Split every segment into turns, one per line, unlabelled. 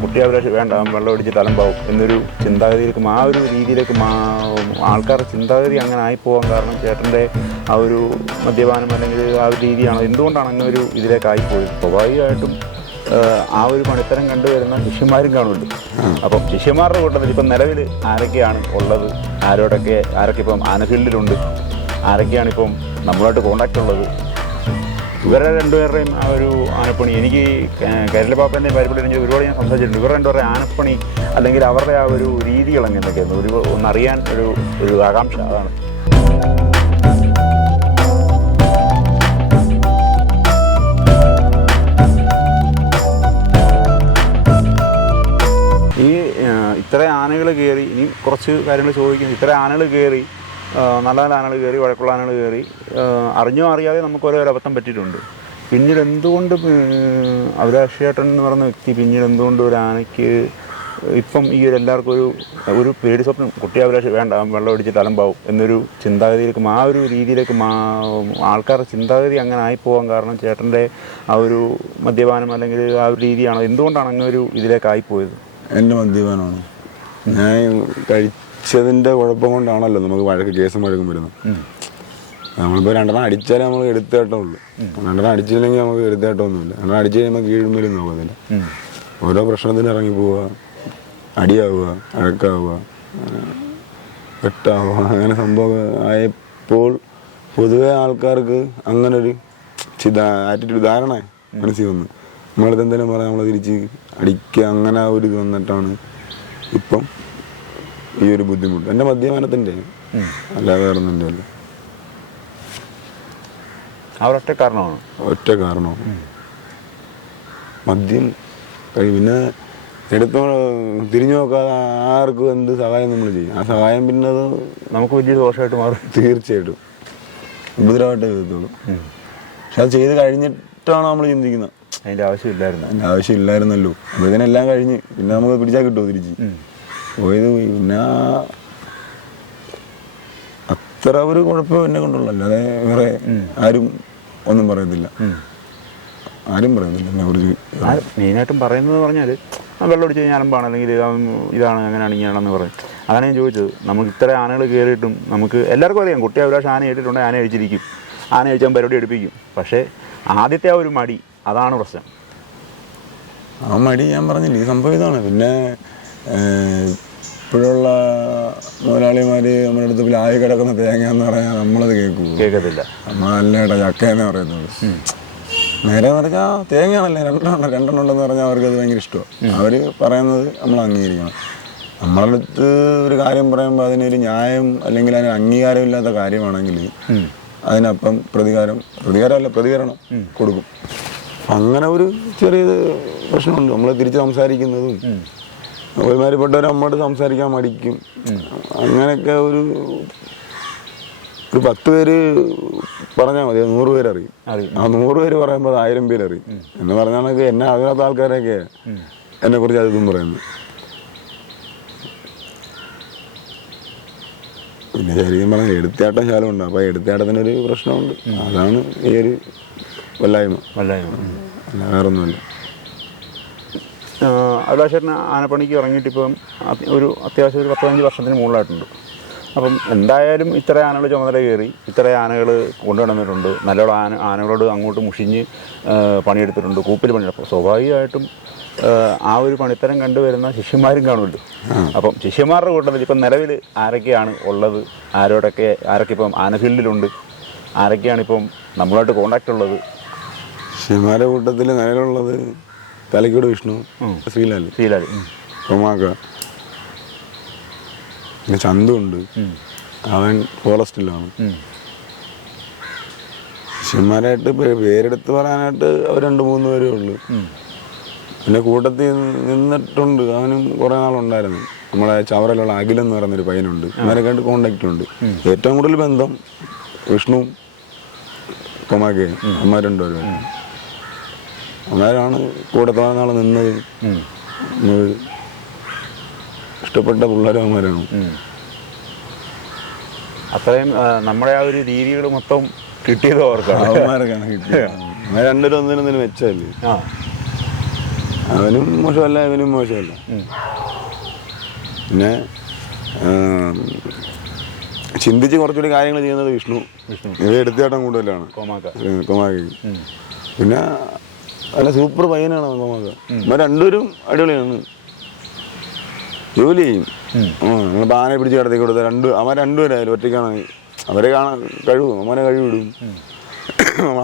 കുട്ടിയാഭിലാഷ് വേണ്ട വെള്ളം അടിച്ചിട്ട് അലമ്പാവും എന്നൊരു ചിന്താഗതിയിലേക്ക് ആ ഒരു രീതിയിലേക്ക് ആൾക്കാരുടെ ചിന്താഗതി അങ്ങനെ ആയിപ്പോകാൻ കാരണം ചേട്ടന്റെ ആ ഒരു മദ്യപാനം അല്ലെങ്കിൽ ആ ഒരു രീതിയാണ്? എന്തുകൊണ്ടാണ് അങ്ങനെ ഒരു ഇതിലേക്ക് ആയിപ്പോയത് സ്വാഭാവികമായിട്ടും ആ ഒരു പണിത്തരം കണ്ടുവരുന്ന ശിഷ്യന്മാരും കാണുമല്ലോ അപ്പം ശിഷ്യന്മാരുടെ കൂട്ടത്തിൽ ഇപ്പം നിലവിൽ ആരൊക്കെയാണ് ഉള്ളത്? ആരോടൊക്കെ ആരൊക്കെ ഇപ്പം ആനഫീൽഡിലുണ്ട്? ആരൊക്കെയാണ് ഇപ്പം നമ്മളായിട്ട് കോണ്ടാക്റ്റ് ഉള്ളത്? ഇവരുടെ രണ്ടുപേരുടെയും ആ ഒരു ആനപ്പണി. എനിക്ക് കേരള പാപ്പന്റെയും പരിപാടി ഒരുപാട് ഞാൻ സംസാരിച്ചിട്ടുണ്ട്. ഇവരുടെ രണ്ടുപേരുടെ ആനപ്പണി അല്ലെങ്കിൽ അവരുടെ ആ ഒരു രീതികൾ എങ്ങനെയൊക്കെയായിരുന്നു ഒരു ഒന്നറിയാൻ ഒരു ഒരു ആകാംക്ഷ അതാണ്. ഈ ഇത്ര ആനകൾ കയറി ഇനി കുറച്ച് കാര്യങ്ങൾ ചോദിക്കുന്നു. ഇത്ര ആനകൾ കയറി നല്ല നല്ല ആനകൾ കയറി വഴക്കുള്ള ആനകൾ കയറി. അറിഞ്ഞോ അറിയാതെ നമുക്ക് ഓരോ അബദ്ധം പറ്റിയിട്ടുണ്ട്. പിന്നീട് എന്തുകൊണ്ട് അഭിലാഷേട്ടൻ എന്ന് പറയുന്ന വ്യക്തി പിന്നീട് എന്തുകൊണ്ട് ഒരു ആനയ്ക്ക് ഇപ്പം ഈ ഒരു എല്ലാവർക്കും ഒരു ഒരു പേടി സ്വപ്നം കുട്ടി അഭിലാഷ് വേണ്ട വെള്ളം അടിച്ചിട്ട് അലമ്പാവും എന്നൊരു ചിന്താഗതിയിലേക്ക് ആ ഒരു രീതിയിലേക്ക് മാ ആൾക്കാരുടെ ചിന്താഗതി അങ്ങനെ ആയിപ്പോകാൻ കാരണം ചേട്ടന്റെ ആ ഒരു മദ്യപാനം അല്ലെങ്കിൽ ആ ഒരു രീതിയാണ്? എന്തുകൊണ്ടാണ് അങ്ങനെ ഒരു ഇതിലേക്ക് ആയിപ്പോയത്?
എന്റെ മദ്യപാനമാണ്. ഞാൻ കഴിച്ചതിന്റെ കുഴപ്പം കൊണ്ടാണല്ലോ നമുക്ക് വഴക്ക് കേസും വഴക്കും വരുന്നത്. നമ്മളിപ്പോൾ രണ്ടെണ്ണം അടിച്ചാലേ നമ്മൾ എടുത്തേട്ടമുള്ളൂ രണ്ടെണ്ണം അടിച്ചില്ലെങ്കിൽ നമുക്ക് എടുത്തേട്ടമൊന്നുമില്ല രണ്ടെണ്ണം അടിച്ചു കഴിയുമ്പോൾ കീഴുമ്പോഴും നോക്കത്തില്ല ഓരോ പ്രശ്നത്തിന് ഇറങ്ങി പോവുക അടിയാവുക അഴക്കാവുക വെട്ടാവുക അങ്ങനെ സംഭവം ആയപ്പോൾ പൊതുവെ ആൾക്കാർക്ക് അങ്ങനെ ഒരു ആറ്റിറ്റ്യൂഡ് ധാരണ മനസ്സിൽ വന്നു. നമ്മളടുത്ത് എന്തെങ്കിലും പറയാം നമ്മൾ തിരിച്ച് അടിക്കുക അങ്ങനെ ഒരു ഇത് വന്നിട്ടാണ് ഇപ്പം ഈ ഒരു ബുദ്ധിമുട്ട് എന്റെ മദ്യപാനത്തിന്റെ അല്ലാതെ വേറെ ഒന്നും അല്ല
ആ ഒരൊറ്റ കാരണമാണ്?
ഒറ്റ കാരണം മദ്യം പിന്നെ എടുത്തോ തിരിഞ്ഞു നോക്കാതെ ആർക്കും എന്ത് സഹായം നമ്മൾ ചെയ്യും. ആ സഹായം പിന്നെ അത്
നമുക്ക് വലിയ ദോഷമായിട്ട് മാറും.
തീർച്ചയായിട്ടും. ഉപദ്രവമായിട്ടേ ചെയ്തോളൂ പക്ഷെ അത് ചെയ്ത് കഴിഞ്ഞിട്ടാണ് നമ്മൾ ചിന്തിക്കുന്നത്.
അതിന്റെ ആവശ്യമില്ലായിരുന്നു.
അതിന്റെ ആവശ്യമില്ലായിരുന്നല്ലോ. അപ്പോൾ ഇതിനെല്ലാം കഴിഞ്ഞ്. പിന്നെ നമുക്ക് പിടിച്ചാൽ കിട്ടുമോ തിരിച്ച്? പോയത് പോയി പിന്നെ അത്ര ഒരു കുഴപ്പം എന്നെ കൊണ്ടുള്ള അല്ലാതെ വേറെ ആരും ഒന്നും പറയത്തില്ല ആരും പറയുന്നില്ല എന്നെ കുറിച്ച്.
മെയിനായിട്ടും പറയുന്നത് പറഞ്ഞാൽ വെള്ളം അടിച്ച് കഴിഞ്ഞാൽ അലമ്പാണ് അല്ലെങ്കിൽ ഇതാണ് അങ്ങനെയാണ് ഇങ്ങനെയാണെന്ന് പറയും. അതാണ് ഞാൻ ചോദിച്ചത്. നമുക്ക് ഇത്ര ആനകൾ കയറിയിട്ടും നമുക്ക് എല്ലാവർക്കും അറിയാം. കുട്ടി അഭിലാഷ് ആന കേട്ടിട്ടുണ്ട് ആന അഴിച്ചിരിക്കും. ആന അഴിച്ചാൽ പരിപാടി എടുപ്പിക്കും പക്ഷേ ആദ്യത്തെ ആ ഒരു മടി അതാണ് പ്രശ്നം.
ആ മടി ഞാൻ പറഞ്ഞില്ല ഈ സംഭവം ഇതാണ്. പിന്നെ ഇപ്പോഴുള്ള മുതലാളിമാർ നമ്മുടെ അടുത്ത് ലായി കിടക്കുന്ന തേങ്ങ എന്ന് പറയാൻ നമ്മളത് കേൾക്കൂ
കേൾക്കത്തില്ല.
നമ്മളല്ലേടാ ചക്ക പറയുന്നത്. നേരെ പറഞ്ഞാൽ തേങ്ങയാണല്ലേ രണ്ടെണ്ണം രണ്ടെണ്ണം ഉണ്ടെന്ന് പറഞ്ഞാൽ അവർക്ക് അത് ഭയങ്കര ഇഷ്ടമാണ് അവർ പറയുന്നത് നമ്മൾ അംഗീകരിക്കണം. നമ്മളുടെ അടുത്ത് ഒരു കാര്യം പറയുമ്പോൾ അതിനൊരു ന്യായം അല്ലെങ്കിൽ അതിന് അംഗീകാരമില്ലാത്ത കാര്യമാണെങ്കിൽ അതിനപ്പം പ്രതികാരം പ്രതികാരമല്ല പ്രതികരണം കൊടുക്കും. അങ്ങനെ ഒരു ചെറിയ പ്രശ്നമുണ്ട്. നമ്മൾ തിരിച്ച് സംസാരിക്കുന്നതും ഒരുമാതിരിപ്പെട്ടവർ നമ്മോട് സംസാരിക്കാൻ മടിക്കും. അങ്ങനെയൊക്കെ ഒരു ഒരു പത്ത് പേര് പറഞ്ഞാൽ മതി നൂറ് പേര് അറിയും. ആ നൂറ് പേര് പറയുമ്പോൾ ആയിരം പേര് അറിയും എന്ന് പറഞ്ഞാൽ എന്നെ അറിയാത്ത ആൾക്കാരൊക്കെ എന്നെ കുറിച്ച് അതും പറയുന്നത്. പിന്നെ ശരിക്കും പറഞ്ഞാൽ എടുത്തേട്ടം ശാലമുണ്ട് അപ്പോൾ എടുത്തേട്ടത്തിനൊരു പ്രശ്നമുണ്ട്. അതാണ് ഈ ഒരു വല്ലായ്മ.
വല്ലായ്മ.
വേറൊന്നുമല്ല.
അഭിലാഷേട്ടന് ആനപ്പണിക്ക് ഇറങ്ങിയിട്ട് ഇപ്പം ഒരു അത്യാവശ്യം ഒരു പതിനഞ്ച് വർഷത്തിന് മുകളിലായിട്ടുണ്ട്. അപ്പം എന്തായാലും ഇത്ര ആനകൾ ചുമതല കയറി ഇത്ര ആനകൾ കൊണ്ടുവന്നിട്ടുണ്ട് നല്ലോണം ആന ആനകളോട് അങ്ങോട്ട് മുഷിഞ്ഞ് പണിയെടുത്തിട്ടുണ്ട്. കൂപ്പിൽ പണിയെടുക്കും സ്വാഭാവികമായിട്ടും ആ, ആ ഒരു പണിത്തരം കണ്ടുവരുന്ന ശിഷ്യന്മാരും കാണുമല്ലോ. അപ്പം ശിഷ്യന്മാരുടെ കൂട്ടത്തിൽ ഇപ്പം നിലവിൽ ആരൊക്കെയാണ് ഉള്ളത്? ആരോടൊക്കെ ആരൊക്കെ ഇപ്പം ആനഫീൽഡിലുണ്ട് ആരൊക്കെയാണ് ഇപ്പം നമ്മളായിട്ട് കോണ്ടാക്റ്റ് ഉള്ളത്?
ശിഷ്യന്മാരുടെ കൂട്ടത്തിൽ നിലവിലുള്ളത് തലക്കോട് വിഷ്ണു ശ്രീലാലി.
ശ്രീലാലി.
റൊമാക്ക പിന്നെ ചന്തു ഉണ്ട്. അവൻ ഫോറസ്റ്റിലാണ്. ശിവന്മാരായിട്ട് പേരെടുത്ത് പറയാനായിട്ട് അവർ രണ്ട് മൂന്ന് പേരേ ഉള്ളൂ. പിന്നെ കൂട്ടത്തിൽ നിന്നിട്ടുണ്ട്. അവനും കുറേ നാളുണ്ടായിരുന്നു. നമ്മളെ ചവറയിലുള്ള അഖിലം എന്ന് പറയുന്നൊരു പയ്യനുണ്ട്. അവരൊക്കെ ആയിട്ട് കോണ്ടാക്റ്റ് ഉണ്ട്. ഏറ്റവും കൂടുതൽ ബന്ധം വിഷ്ണു കൊമാക്കയും അമ്മ രണ്ടുപേരും അന്നേരമാണ് കൂടെ തോന്നുന്ന നാൾ നിന്നത് ഇഷ്ടപ്പെട്ട പിള്ളേരന്മാരാണ്
അത്രയും നമ്മുടെ ആ ഒരു രീതികൾ മൊത്തം കിട്ടിയത് അവർക്കാണ്.
അവന്മാരൊക്കെയാണ് കിട്ടിയത്. രണ്ടുപേരും ഒന്നിനൊന്നിനും അവനും മോശമല്ല ഇവനും മോശമല്ല. പിന്നെ ചിന്തിച്ച് കുറച്ചുകൂടി കാര്യങ്ങൾ ചെയ്യുന്നത് വിഷ്ണു.
വിഷ്ണു.
ഇത് എടുത്തേട്ടം കൂടുതലാണ്.
കോമാക്ക.
പിന്നെ നല്ല സൂപ്പർ പയ്യനാണ് കൊമാക്ക ഇവർ രണ്ടുപേരും അടിപൊളിയാണ്. ജോലി ചെയ്യും. ആനയെ പിടിച്ച് കിടത്തി കൊടുത്ത രണ്ട് അവൻ രണ്ടുപേരായാലും ഒറ്റയ്ക്കാണ്. അവരെ കാണാൻ കഴിവും അവനെ കഴിവിടും.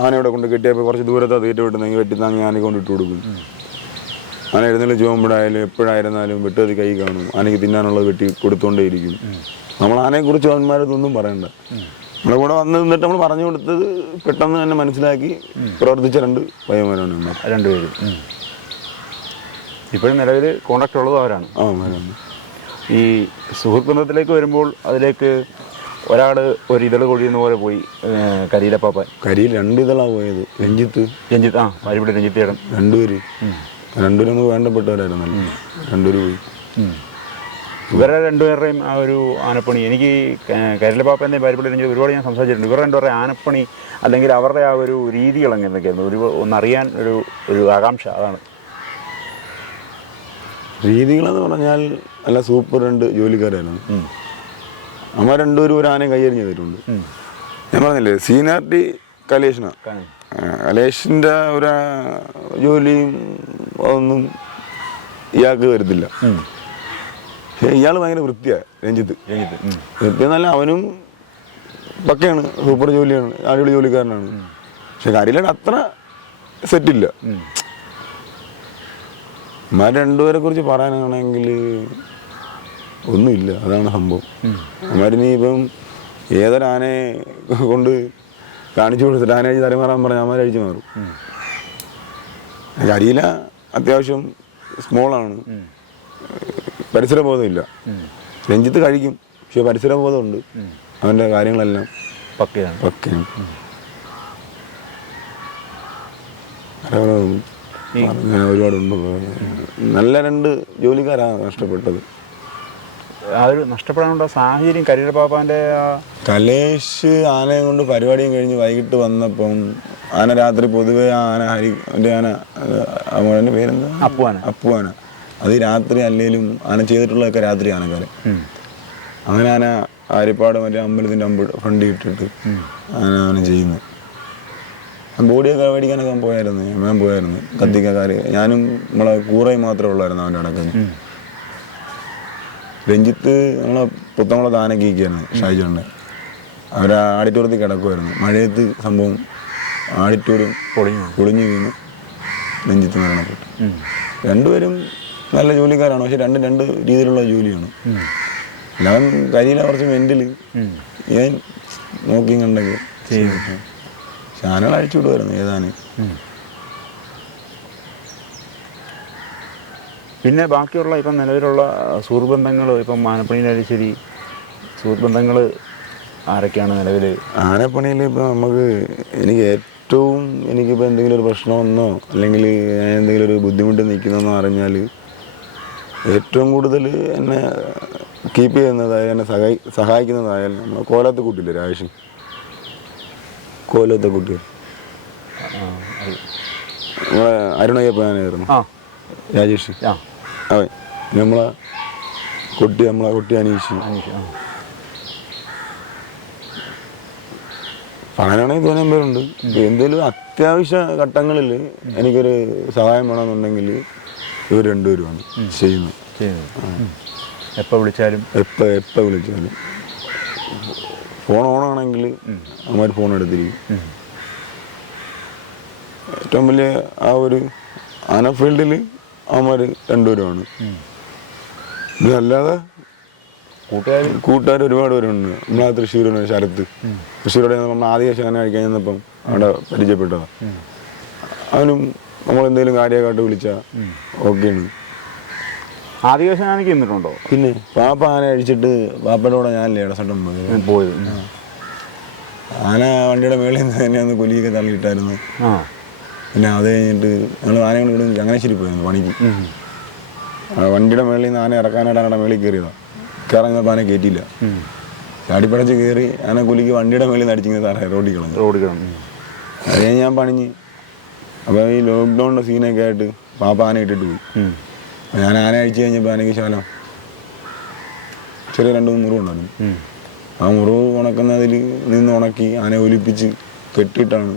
ആനയുടെ കൊണ്ട് കെട്ടിയപ്പോൾ കുറച്ച് ദൂരത്ത് ദൂരത്താ തീറ്റ വിട്ടുന്നെങ്കിൽ വെട്ടി താങ്ങി ആനയെ കൊണ്ട് ഇട്ട് കൊടുക്കും. ആന എഴുന്നേറ്റ് പോകുമ്പോഴായാലും എപ്പോഴായിരുന്നാലും വെട്ടതി കൈ കാണും. ആനയ്ക്ക് തിന്നാനുള്ളത് വെട്ടി കൊടുത്തോണ്ടേയിരിക്കും. നമ്മൾ ആനയെക്കുറിച്ച് അവന്മാരതൊന്നും പറയണ്ട. നമ്മുടെ കൂടെ വന്ന് നിന്നിട്ട് നമ്മൾ പറഞ്ഞു കൊടുത്തത് പെട്ടെന്ന് തന്നെ മനസ്സിലാക്കി പ്രവർത്തിച്ച രണ്ട് പയ്യന്മാരാണ് നമ്മൾ.
രണ്ടുപേരും. ഇപ്പോഴും നിലവിൽ കോണ്ടാക്ട് ഉള്ളത് അവരാണ്.
ആ
ഈ സുഹൃത്ത് ബന്ധത്തിലേക്ക് വരുമ്പോൾ അതിലേക്ക് ഒരാൾ ഒരു ഇതൾ കൊഴിയുന്ന പോലെ പോയി കരിയിലപ്പാപ്പൻ.
കരിയിൽ രണ്ട് ഇതളാണ് പോയത്. രഞ്ജിത്ത്.
രഞ്ജിത്ത് ആ പരിപാടി രഞ്ജിത്ത് ചേട്ടൻ.
രണ്ടുപേര്. രണ്ടുപേരും നമുക്ക് വേണ്ടപ്പെട്ടവരായിരുന്നല്ലോ രണ്ടുപേര് പോയി.
ഇവരുടെ രണ്ടുപേരുടെയും ആ ഒരു ആനപ്പണി. എനിക്ക് കരിലപ്പാപ്പന്റെ പരിപാടി രഞ്ജിത്ത് ഒരുപാട് ഞാൻ സംസാരിച്ചിട്ടുണ്ട്. ഇവരുടെ രണ്ടുപേരുടെ ആനപ്പണി അല്ലെങ്കിൽ അവരുടെ ആ ഒരു രീതികൾ എങ്ങനെയൊക്കെയായിരുന്നു ഒരു ഒന്നറിയാൻ ഒരു ഒരു ആകാംക്ഷ അതാണ്.
രീതികളെന്ന് പറഞ്ഞാൽ നല്ല സൂപ്പർ രണ്ട് ജോലിക്കാരായിരുന്നു. അമ്മ രണ്ടുപേരും ഒരു ആനയും കൈയറിഞ്ഞ് ചെയ്തിട്ടുണ്ട്. ഞാൻ പറഞ്ഞില്ലേ സീനാർട്ടി കലേഷനാണ്
കാണും.
കലേഷിന്റെ ഒരു ജോലിയും അതൊന്നും ഇയാൾക്ക്. പക്ഷേ ഇയാൾ ഭയങ്കര വൃത്തിയാണ് രഞ്ജിത്ത്.
രഞ്ജിത്ത്.
വൃത്തി എന്നല്ല അവനും പക്കയാണ് സൂപ്പർ ജോലിയാണ് അടിപൊളി ജോലിക്കാരനാണ്. പക്ഷെ കരിയിലാണ് അത്ര സെറ്റില്ല.
ഉം.
ഇമാർ രണ്ടുപേരെ കുറിച്ച് പറയാനാണെങ്കിൽ ഒന്നുമില്ല അതാണ് സംഭവം. അമാരിനി ഇപ്പം ഏതൊരാനെ കൊണ്ട് കാണിച്ചു കൊടുത്തിട്ട് ആന അഴിച്ച് തലമാറാൻ പറഞ്ഞാൽ അമാർ അഴിച്ചു മാറും. കരിയില അത്യാവശ്യം സ്മോളാണ് പരിസരബോധമില്ല. രഞ്ജിത്ത് കഴിക്കും പക്ഷെ പരിസരബോധമുണ്ട്. അവന്റെ കാര്യങ്ങളെല്ലാം
പക്കയാണ്.
പക്കയാണ്. ഒരുപാടുണ്ട്. നല്ല രണ്ട് ജോലിക്കാരാണ് നഷ്ടപ്പെട്ടത്.
ആ ഒരു നഷ്ടപ്പെടാനുള്ള സാഹചര്യം കരിയിലപ്പാപ്പാന്റെ ആ
കലേഷ് ആനയും കൊണ്ട് പരിപാടിയും കഴിഞ്ഞ് വൈകിട്ട് വന്നപ്പം ആന രാത്രി പൊതുവേ ആന ഹരി ആന അവന്റെ പേരെന്താ?
അപ്പുവാന.
അപ്പുവാന. അത് രാത്രി അല്ലെങ്കിലും ആന ചെയ്തിട്ടുള്ളതൊക്കെ രാത്രി ആനക്കാരൻ
കാര്യം
അങ്ങനെ ആന ആര്യപ്പാട് മറ്റേ അമ്പലത്തിന്റെ അമ്പ ഫ്രണ്ട് ഇട്ടിട്ട് ആന ചെയ്യുന്നത് ചെയ്യുന്നു. ബോഡിയൊക്കെ മേടിക്കാനൊക്കെ പോയായിരുന്നു. ഞാൻ പോയായിരുന്നു. കത്തിക്കാര് ഞാനും നമ്മളെ കൂറയും മാത്രമേ ഉള്ളായിരുന്നു അവന്റെ അടക്കം. രഞ്ജിത്ത് നമ്മളെ പുത്തമ്പളത്ത് ആനയ്ക്ക് ഇരിക്കുകയായിരുന്നു ഷാജിയുണ്ട്. അവർ ആഡിറ്റോറിയത്തിൽ കിടക്കുമായിരുന്നു മഴയത്ത് സംഭവം ആഡിറ്റോറിയം
പൊളിഞ്ഞു
പൊളിഞ്ഞു വീണ്. രഞ്ജിത്ത് മരണപ്പെട്ടു. രണ്ടുപേരും നല്ല ജോലിക്കാരാണ് പക്ഷെ രണ്ടും രണ്ട് രീതിയിലുള്ള ജോലിയാണ്. ഞാൻ കരിയില കുറച്ച്
മെന്റൽ.
ഞാൻ നോക്കി കണ്ടൊക്കെ
ചെയ്യും.
ചാനൽ അഴിച്ചു വിടുമായിരുന്നു ഏതാനും
ഉം. പിന്നെ ബാക്കിയുള്ള ഇപ്പം നിലവിലുള്ള സുഹൃബന്ധങ്ങൾ ഇപ്പം മാനപ്പണിയിലായാലും ശരി സുഹൃബന്ധങ്ങൾ ആരൊക്കെയാണ് നിലവിൽ
ആനപ്പണിയിൽ ഇപ്പം നമുക്ക് എനിക്ക് ഏറ്റവും എനിക്കിപ്പോൾ എന്തെങ്കിലും ഒരു പ്രശ്നമെന്നോ അല്ലെങ്കിൽ ഞാൻ എന്തെങ്കിലും ഒരു ബുദ്ധിമുട്ട് നിൽക്കുന്നതെന്നോ അറിഞ്ഞാൽ ഏറ്റവും കൂടുതൽ എന്നെ കീപ്പ് ചെയ്യുന്നതായാലും എന്നെ സഹായി സഹായിക്കുന്നതായാലും നമ്മൾ കോലത്തെ കുട്ടിയില്ലേ രാജേഷ്? കോലത്തെ കുട്ടി. നമ്മളെ അരുണയ്യപ്പനായിരുന്നു രാജേഷ്. അവൻ നമ്മളെ കുട്ടി നമ്മളെ കുട്ടി അനീഷ്. പറയാനാണെങ്കിൽ തോന്നിയ പേരുണ്ട് എന്തെങ്കിലും അത്യാവശ്യ ഘട്ടങ്ങളിൽ എനിക്കൊരു സഹായം വേണമെന്നുണ്ടെങ്കിൽ ഇവർ രണ്ടുപേരുമാണ് ചെയ്യുന്നത്.
ചെയ്യുന്നത്. എപ്പോൾ വിളിച്ചാലും?
എപ്പോൾ എപ്പോൾ വിളിച്ചാലും. ഫോൺ ഓണാണെങ്കിൽ അവന്മാർ ഫോൺ എടുത്തിരിക്കും. ഏറ്റവും വലിയ ആ ഒരു ആന ഫീൽഡിൽ അവന്മാർ രണ്ടുപേരുമാണ്. ഇതല്ലാതെ
കൂട്ടുകാർ
കൂട്ടുകാർ ഒരുപാട് പേരുണ്ട്. നമ്മളാ തൃശ്ശൂരിന് ശരത്ത് തൃശ്ശൂരോടെ നമ്മൾ ആദ്യ ശകനം കഴിക്കാൻ ചെന്നപ്പം അവിടെ പരിചയപ്പെട്ടതാണ് അവനും നമ്മൾ എന്തെങ്കിലും കാര്യമായിട്ട് വിളിച്ചാൽ ഓക്കെയാണ്.
നിന്നിട്ടുണ്ടോ?
പിന്നെ പാപ്പ ആന അഴിച്ചിട്ട് പാപ്പയുടെ കൂടെ ഞാനല്ലേ ഇടസട്ടം പോയത്?
പോയത്.
ആന വണ്ടിയുടെ മേളിൽ നിന്ന് തന്നെ ഒന്ന് കൊലിയൊക്കെ തള്ളിയിട്ടായിരുന്നു. പിന്നെ അത് കഴിഞ്ഞിട്ട് ഞങ്ങൾ ആനകൾ ഇവിടെ ചങ്ങനാശ്ശേരി പോയിരുന്നു പണിക്ക്. വണ്ടിയുടെ മേളിൽ നിന്ന് ആന ഇറക്കാനായിട്ട് ആനയുടെ മേളിൽ കയറിയതാണ് കയറുന്നപ്പോൾ ആന കയറ്റിയില്ല. ചാടിപ്പടച്ച് കയറി ആന കുലിക്ക് വണ്ടിയുടെ മേളിൽ നിന്ന് അടിച്ചിങ്ങനെ സാറേ റോഡിൽ കളഞ്ഞു
റോഡിൽ കളഞ്ഞു
അത് ഞാൻ പണിഞ്ഞ്. അപ്പോൾ ഈ ലോക്ക്ഡൗണിന്റെ സീനൊക്കെ ആയിട്ട് പാപ്പ ആന ഇട്ടിട്ട് പോയി. ഞാൻ ആന അഴിച്ചു കഴിഞ്ഞപ്പോൾ ആനയ്ക്ക് ശാലം ചെറിയ രണ്ട് മൂന്ന് മുറിവ്
ഉണ്ടായിരുന്നു.
ആ മുറിവ് ഉണക്കുന്നതിൽ നിന്ന് ഉണക്കി ആനയെ ഒലിപ്പിച്ച് കെട്ടിയിട്ടാണ്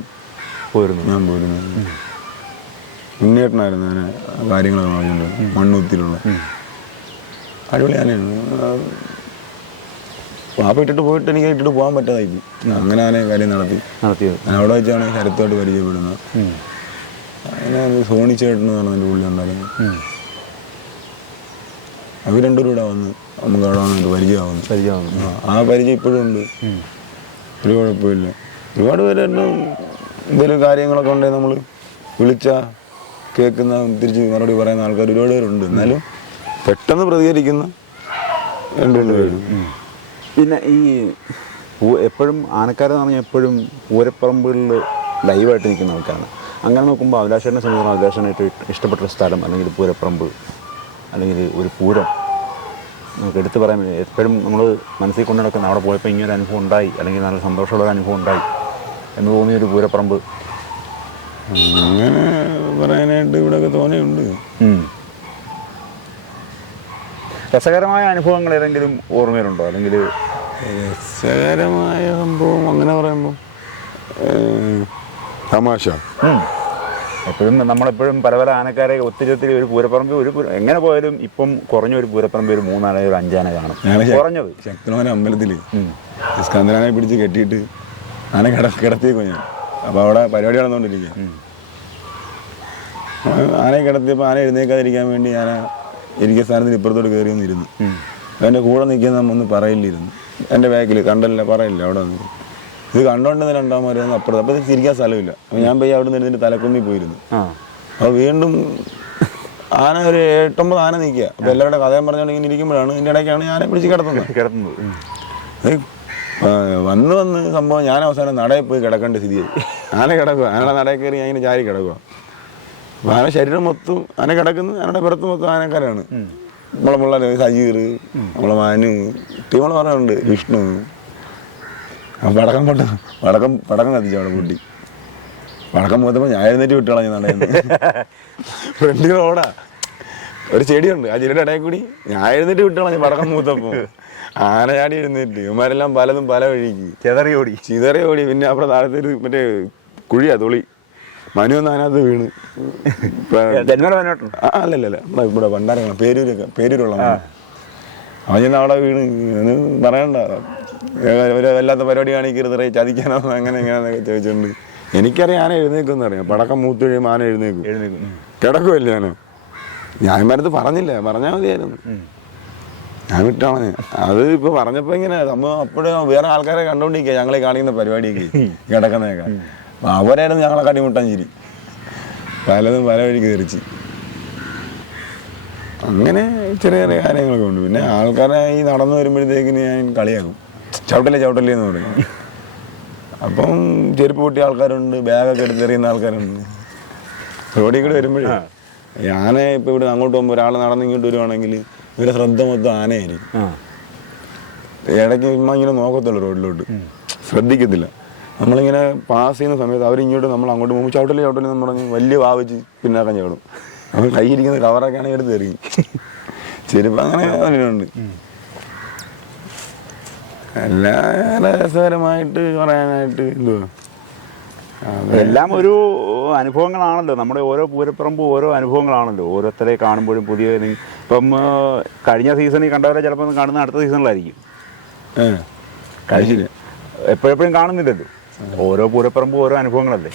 പോയിരുന്നു
ഞാൻ പോയിരുന്നത്. ഉണ്ണിയേട്ടനായിരുന്നു ആന കാര്യങ്ങളൊക്കെ പറഞ്ഞിട്ടുണ്ട് മണ്ണുത്തിലുള്ള. അടിപൊളി ആനയാണ്. പാപ്പ ഇട്ടിട്ട് പോയിട്ട് എനിക്ക് ഇട്ടിട്ട് പോകാൻ പറ്റാതായി. അങ്ങനെ ആന കാര്യം നടത്തി.
നടത്തിയത്
ഞാൻ അവിടെ വെച്ചാണ് ശരത്തോട്ട് പരിചയപ്പെടുന്നത്. അങ്ങനെ സോണി ചേട്ടൻ എന്ന് പറഞ്ഞ പുള്ളി ഉണ്ടായിരുന്നു. അവർ രണ്ടുപേരും ഇവിടെ വന്ന് നമുക്ക് അവിടെ വന്നിട്ട് പരിചയമാവുന്നു.
പരിചയമാവുന്നു.
ആ, പരിചയം ഇപ്പോഴും ഉണ്ട്. ഒരു കുഴപ്പമില്ല. ഒരുപാട് പേര് എന്തെങ്കിലും കാര്യങ്ങളൊക്കെ ഉണ്ടെങ്കിൽ നമ്മൾ വിളിച്ചാൽ കേൾക്കുന്ന തിരിച്ച് മറുപടി പറയുന്ന ആൾക്കാർ ഒരുപാട് പേരുണ്ട്. എന്നാലും പെട്ടെന്ന് പ്രതികരിക്കുന്ന രണ്ട് മൂന്ന് പേര്.
പിന്നെ ഈ എപ്പോഴും ആനക്കാരെന്ന് പറഞ്ഞാൽ എപ്പോഴും ഊരപ്പറമ്പുകളിൽ ലൈവായിട്ട് നിൽക്കുന്ന ആൾക്കാരാണ്. അങ്ങനെ നോക്കുമ്പോൾ അഭിലാഷനെ സംബന്ധിച്ചിടത്തോളം അഭിലാഷന് ഏറ്റവും ഇഷ്ടപ്പെട്ട ഒരു സ്ഥലം അല്ലെങ്കിൽ പൂരപ്പറമ്പ് അല്ലെങ്കിൽ ഒരു പൂരം. നമുക്ക് എടുത്തു പറയാൻ പറ്റില്ല. എപ്പോഴും നമ്മൾ മനസ്സിൽ കൊണ്ട് നടക്കുന്ന അവിടെ പോയപ്പോൾ ഇങ്ങനൊരു അനുഭവം ഉണ്ടായി. അല്ലെങ്കിൽ നല്ല സന്തോഷമുള്ള ഒരു അനുഭവം ഉണ്ടായി എന്ന് തോന്നിയ തോന്നിയൊരു പൂരപ്പറമ്പ്.
അങ്ങനെ പറയാനായിട്ട് ഇവിടെയൊക്കെ
തോന്നിയുണ്ട്. രസകരമായ അനുഭവങ്ങൾ ഏതെങ്കിലും ഓർമ്മയിലുണ്ടോ? അല്ലെങ്കിൽ
രസകരമായ സംഭവം അങ്ങനെ പറയുമ്പോൾ തമാശ.
എപ്പോഴും നമ്മളെപ്പോഴും പല പല ആനക്കാരെ ഒത്തിരി ഒത്തിരി ഒരു പൂരപ്പറമ്പ് ഒരു എങ്ങനെ പോയാലും ഇപ്പം കുറഞ്ഞ ഒരു പൂരപ്പറമ്പ് ഒരു മൂന്നാന ഒരു അഞ്ചാന കാണും. കുറഞ്ഞത്.
ശക്തമായ അമ്പലത്തിൽ. സ്കന്ദനാനെ പിടിച്ച് കെട്ടിയിട്ട് ആന കിട കിടത്തിയേക്കും ഞാൻ. അപ്പോൾ അവിടെ പരിപാടി നടന്നുകൊണ്ടിരിക്കുക ആനയെ കിടത്തിയപ്പോൾ ആന എഴുന്നേക്കാതിരിക്കാൻ വേണ്ടി ഞാൻ ഇരിക്കുന്ന സ്ഥാനത്തിന് ഇപ്പുറത്തോട്ട് കയറി വന്നിരുന്നു
അപ്പം
എന്റെ കൂടെ നിൽക്കുന്ന നമ്മൊന്ന് പറയില്ലിരുന്നു എന്റെ ബാക്കിൽ കണ്ടല്ല പറയില്ല അവിടെ വന്നു ഇത് കണ്ടോണ്ടെന്ന് രണ്ടാമത് വന്ന് അപ്പുറത്ത് അപ്പോൾ തിരിക്കാൻ സ്ഥലമില്ല. ഞാൻ പോയി അവിടെ നിന്ന് തലക്കുന്നിൽ പോയിരുന്നു.
ആ.
അപ്പോൾ വീണ്ടും ആന ഒരു എട്ടൊമ്പത് ആന നിൽക്കുക. അപ്പോൾ എല്ലാവരുടെ കഥയും പറഞ്ഞുകൊണ്ട് ഇങ്ങനെ ഇരിക്കുമ്പോഴാണ് ഇതിന്റെ ഇടയ്ക്കാണ് ഞാനെ പിടിച്ച് കിടത്തുന്നത്. ആ, വന്ന് വന്ന് സംഭവം ഞാൻ അവസാനം നടയിൽ പോയി കിടക്കേണ്ട സ്ഥിതിയായി. ആന കിടക്കുക. ആനയുടെ നടയിൽ കയറി ഞാൻ ഇങ്ങനെ ചാരി കിടക്കുക. അപ്പോൾ ആന ശരീരം മൊത്തം ആന കിടക്കുന്നു ആനയുടെ പുറത്ത് മൊത്തം ആനക്കാരാണ്. നമ്മളെ പിള്ളേർ സജീർ നമ്മളെ മാനു ടീമുകൾ പറയുന്നുണ്ട് വിഷ്ണു പടക്കം കൊണ്ട് പടക്കം പടക്കം കത്തിച്ചു അവിടെ പൊട്ടി. പടക്കം പോയപ്പോൾ ഞാൻ എഴുന്നേറ്റ് വിട്ടുകളഞ്ഞു നടന്നു. ഫ്രണ്ടിൽ റോഡാ ഒരു ചെടിയുണ്ട് ആ ചെടിയുടെ ഇടയിൽ കൂടി ഞാൻ എഴുന്നേറ്റ് വിട്ടുകളഞ്ഞു ഞാൻ പടക്കം മൂത്തപ്പോൾ ആനയാടി എഴുന്നേറ്റ് ഇവന്മാരെല്ലാം പലതും പല വഴിക്ക്.
ചെതറി ഓടി.
ചിതറി ഓടി പിന്നെ അവിടെ താഴത്തൊരു മറ്റേ കുഴിയാ തുളി മനു ഒന്ന് അതിനകത്ത് വീണ്. അല്ലല്ല നമ്മളെ ഇവിടെ ഭണ്ഡാരങ്ങൾ പേരൂരൊക്കെ പേരൂരുള്ള. അവൻ ചെന്ന് അവിടെ വീണ്. പറയണ്ട. ഒരു വല്ലാത്ത പരിപാടി കാണിക്കരുത് റേ ചതിക്കാനോ അങ്ങനെ എങ്ങനെയാണെന്നൊക്കെ ചോദിച്ചിട്ടുണ്ട് എനിക്കറിയാം ആന എഴുന്നേക്കും അറിയാം. പടക്കം മൂത്ത് കഴിയുമ്പോൾ ആന എഴുന്നേക്കും. കിടക്കുമല്ലേ ഞാൻ ഞാൻ മരത്ത് പറഞ്ഞില്ല പറഞ്ഞാൽ മതിയായിരുന്നു. ഞാൻ വിട്ടാണ്. അത് ഇപ്പൊ പറഞ്ഞപ്പോ ഇങ്ങനെ നമ്മൾ അപ്പോഴും വേറെ ആൾക്കാരെ കണ്ടോണ്ടിരിക്കുക ഞങ്ങളെ കാണിക്കുന്ന പരിപാടിയൊക്കെ. കിടക്കുന്നതൊക്കെ. അപ്പൊ അവരായിരുന്നു ഞങ്ങളെ കടിമുട്ടാൻ ചിരി പലതും പല വഴിക്ക് തെറിച്ച്. അങ്ങനെ ചെറിയ ചെറിയ കാര്യങ്ങളൊക്കെ ഉണ്ട്. പിന്നെ ആൾക്കാരെ ഈ നടന്നു വരുമ്പോഴത്തേക്കിന് ഞാൻ കളിയാക്കും. ചവിട്ടല്ലേ ചവിട്ടല്ലേ എന്ന് പറയും. അപ്പം ചെരുപ്പ് പൊട്ടിയ ആൾക്കാരുണ്ട് ബാഗൊക്കെ എടുത്തെറിയുന്ന ആൾക്കാരുണ്ട്. റോഡിൽ കൂടെ വരുമ്പോഴേ ആന ഇപ്പൊ ഇവിടെ അങ്ങോട്ട് പോകുമ്പോൾ ഒരാൾ നടന്ന് ഇങ്ങോട്ട് വരുവാണെങ്കിൽ ഇവരെ ശ്രദ്ധ മൊത്തം ആനയായിരിക്കും. ഇടയ്ക്ക് ഇമ്മ ഇങ്ങനെ നോക്കത്തുള്ളൂ റോഡിലോട്ട്. ശ്രദ്ധിക്കത്തില്ല. നമ്മളിങ്ങനെ പാസ് ചെയ്യുന്ന സമയത്ത് അവരിങ്ങോട്ട് നമ്മൾ അങ്ങോട്ട് പോകുമ്പോൾ ചവിട്ടലേ ചവിട്ടലേ എന്ന് പറഞ്ഞ് വലിയ വാവിച്ച് പിന്നാക്കം ചവിടും അവൻ കയ്യിരിക്കുന്ന കവറൊക്കെ ആണെങ്കിൽ എടുത്ത് എറിയും. ചെരുപ്പ് അങ്ങനെ അതിനുണ്ട് എല്ലാ രസകരമായിട്ട് പറയാനായിട്ട് എന്തുവാ?
എല്ലാം ഒരു അനുഭവങ്ങളാണല്ലോ. നമ്മുടെ ഓരോ പൂരപ്പറമ്പും ഓരോ അനുഭവങ്ങളാണല്ലോ. ഓരോരുത്തരെ കാണുമ്പോഴും പുതിയ ഇപ്പം കഴിഞ്ഞ സീസണിൽ കണ്ടവരെ ചിലപ്പോൾ കാണുന്ന അടുത്ത സീസണിലായിരിക്കും. എപ്പോഴെപ്പോഴും കാണുന്നില്ലല്ലോ. ഓരോ പൂരപ്പറമ്പും ഓരോ അനുഭവങ്ങളല്ലേ.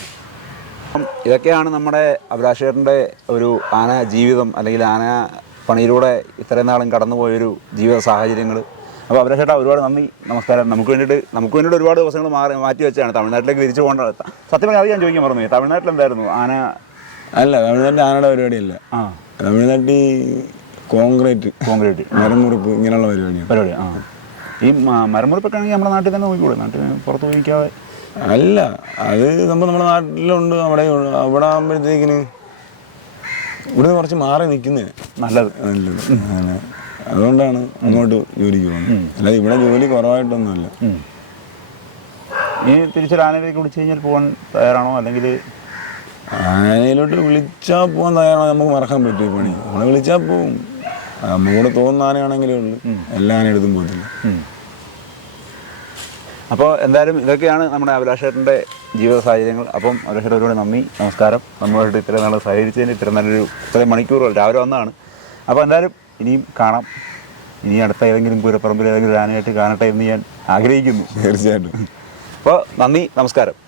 അപ്പം ഇതൊക്കെയാണ് നമ്മുടെ അഭിലാഷേറിന്റെ ഒരു ആന ജീവിതം അല്ലെങ്കിൽ ആന പണിയിലൂടെ ഇത്രയും നാളും കടന്നുപോയൊരു ജീവിത സാഹചര്യങ്ങൾ അപ്പോൾ അഭിലാഷേട്ടാ ഒരുപാട് നന്ദി. നമസ്കാരം. നമുക്ക് വേണ്ടിയിട്ട് നമുക്ക് വേണ്ടിയിട്ട് ഒരുപാട് ദിവസങ്ങൾ മാറി മാറ്റി വെച്ചാണ് തമിഴ്നാട്ടിലേക്ക് തിരിച്ചു പോകേണ്ട സത്യം പറഞ്ഞാൽ അത് ഞാൻ ചോദിക്കാൻ പറഞ്ഞു തമിഴ്നാട്ടിൽ എന്തായിരുന്നു? ആന
അല്ല തമിഴ്നാട്ടിൽ ആനയുടെ പരിപാടിയല്ല.
ആ.
തമിഴ്നാട്ടിൽ കോൺക്രീറ്റ്
കോൺക്രീറ്റ്.
മരമുറിപ്പ് ഇങ്ങനെയുള്ള പരിപാടിയാണ്.
പരിപാടി ആ. ഈ മരമുറിപ്പൊക്കെ ആണെങ്കിൽ നമ്മുടെ നാട്ടിൽ തന്നെ നോക്കിക്കൂടെ നാട്ടിൽ പുറത്ത് പോയിക്കാതെ
അല്ല അത് നമ്മൾ നമ്മുടെ നാട്ടിലുണ്ട്. അവിടെ. അവിടെ ആകുമ്പോഴത്തേക്കിന് ഇവിടുന്ന് കുറച്ച് മാറി നിൽക്കുന്നത്
നല്ലത്.
നല്ലത്. അങ്ങനെ അതുകൊണ്ടാണ് അങ്ങോട്ട് ജോലിക്ക് പോകുന്നത്. അല്ലാതെ ഇവിടെ ജോലി കുറവായിട്ടൊന്നുമല്ല.
ഇനി ഈ തിരിച്ചൊരു ആനയിലേക്ക് വിളിച്ചു കഴിഞ്ഞാൽ പോകാൻ തയ്യാറാണോ? അല്ലെങ്കിൽ
ആനയിലോട്ട് വിളിച്ചാൽ പോകാൻ തയ്യാറാണ്. നമുക്ക് മറക്കാൻ പറ്റും പണി. നമ്മളെ വിളിച്ചാൽ പോകും നമ്മളോട് തോന്നുന്ന ആനയാണെങ്കിലേ ഉള്ളൂ. എല്ലാ ആനയെടുത്തും പോകത്തില്ല.
അപ്പോൾ എന്തായാലും ഇതൊക്കെയാണ് നമ്മുടെ അഭിലാഷേട്ടന്റെ ജീവിത സാഹചര്യങ്ങൾ. അപ്പം അഭിലാഷേട്ടൻ ഒരുപാട് നന്ദി നമസ്കാരം. നമ്മളായിട്ട് ഇത്രയും നാൾ സഹകരിച്ചതിന് ഇത്ര നല്ലൊരു ഇത്രയും മണിക്കൂറുകൾ രാവിലെ വന്നതാണ്. അപ്പോൾ എന്തായാലും ഇനിയും കാണാം. ഇനി അടുത്ത ഏതെങ്കിലും പൂരപ്പറമ്പിൽ ഏതെങ്കിലും ഗാനമായിട്ട് ആനയായിട്ട് കാണട്ടെ എന്ന് ഞാൻ ആഗ്രഹിക്കുന്നു.
തീർച്ചയായിട്ടും.
അപ്പോൾ നന്ദി നമസ്കാരം.